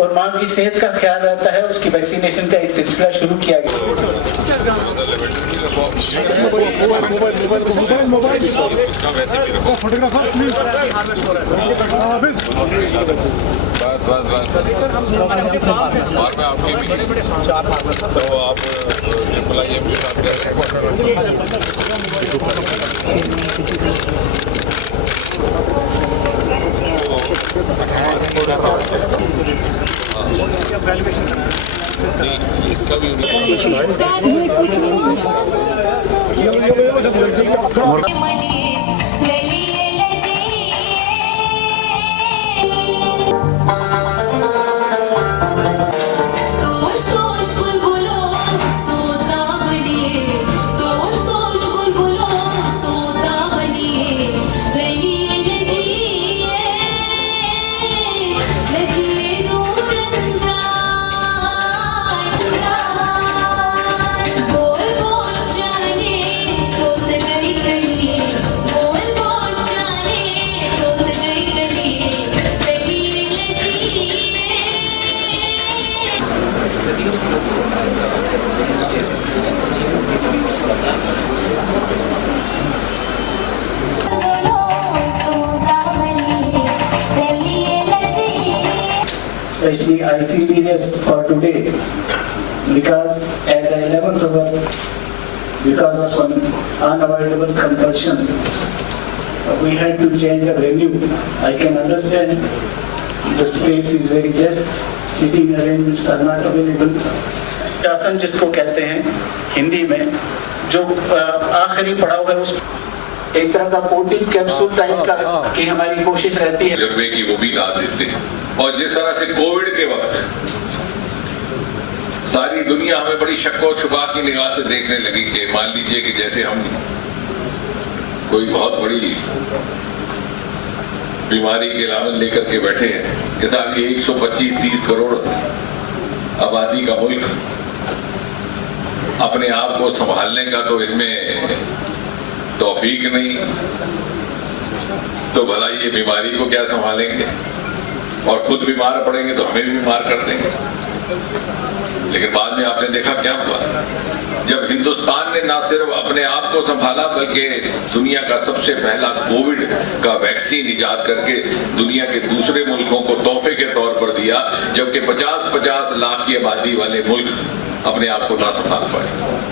और माँ की सेहत का ख्याल रहता है, उसकी वैक्सीनेशन का एक सिलसिला शुरू किया गया। इसका भी Especially ICDs for today, because at the 11th hour, because of some unavoidable compulsion, we had to change the venue. I can understand the space is very less, sitting arrangements are not available. शासन जिसको कहते हैं हिंदी में, जो आखिरी पड़ाव है, उस एक तरह का कोटिंग कैप्सूल टाइप का की हमारी कोशिश रहती है की वो भी ला देते हैं। और जिस तरह से कोविड के वक्त सारी दुनिया हमें बड़ी शक्को शुबा की निगाह से देखने लगी कि मान लीजिए कि जैसे हम कोई बहुत बड़ी बीमारी के लालन लेकर के बैठे हैं, जैसा कि 125-30 करोड़ आबादी का मुल्क अपने आप को संभालने का तो इनमें तौफीक नहीं, तो भला ये बीमारी को क्या संभालेंगे, और खुद बीमार पड़ेंगे तो हमें भी बीमार कर देंगे। लेकिन बाद में आपने देखा क्या हुआ, जब हिंदुस्तान ने ना सिर्फ अपने आप को संभाला बल्कि दुनिया का सबसे पहला कोविड का वैक्सीन इजाद करके दुनिया के दूसरे मुल्कों को तोहफे के तौर पर दिया, जबकि 50-50 लाख की आबादी वाले मुल्क अपने आप को ना संभाल पाए।